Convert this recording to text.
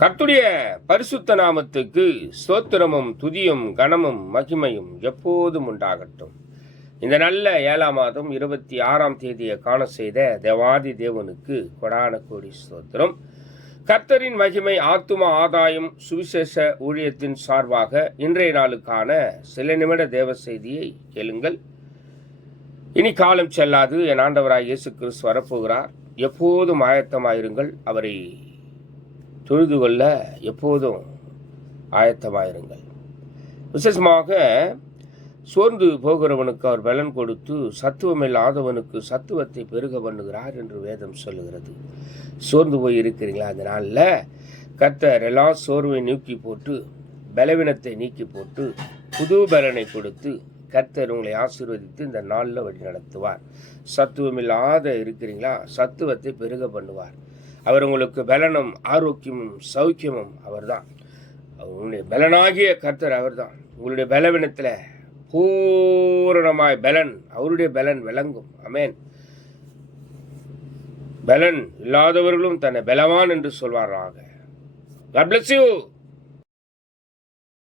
கர்த்தருடைய பரிசுத்த நாமத்துக்கு ஸ்தோத்திரமும் துதியும் கனமும் மகிமையும் எப்போதும் உண்டாகட்டும். இந்த நல்ல 7ஆம் மாதம் 26ஆம் தேதியை காண செய்த தேவாதி தேவனுக்கு கொடான கோடி ஸ்தோத்திரம். கர்த்தரின் மகிமை ஆத்தும ஆதாயம் சுவிசேஷ ஊழியத்தின் சார்பாக இன்றைய நாளுக்கான சில நிமிட தேவ செய்தியை கேளுங்கள். இனி காலம் செல்லாது, என் ஆண்டவராய் இயேசு கிறிஸ்து வரப்போகிறார். எப்போதும் ஆயத்தமாயிருங்கள். அவரை தொழுது கொள்ள எப்போதும் ஆயத்தமாயிருங்கள். விசேஷமாக சோர்ந்து போகிறவனுக்கு அவர் பலன் கொடுத்து சத்துவமில்லாதவனுக்கு சத்துவத்தை பெருக பண்ணுகிறார் என்று வேதம் சொல்லுகிறது. சோர்ந்து போய் இருக்கிறீங்களா? அந்த நாளில் கர்த்தர் எல்லா சோர்வை நீக்கி போட்டு பலவீனத்தை நீக்கி போட்டு புது பலனை கொடுத்து கர்த்தர் உங்களை ஆசீர்வதித்து இந்த நாளில் வழி நடத்துவார். சத்துவமில்லாத இருக்கிறீங்களா? சத்துவத்தை பெருக பண்ணுவார். அவர் உங்களுக்கு பலனும் ஆரோக்கியமும் சௌக்கியமும் அவர்தான். உங்களுடைய பலனாகிய கர்த்தர் அவர்தான். உங்களுடைய பலவீனத்தில் பூரணமாய் பலன், அவருடைய பலன் விளங்கும். ஆமென். பலன் இல்லாதவர்களும் தன்னை பலவான் என்று சொல்வாராக. God bless you.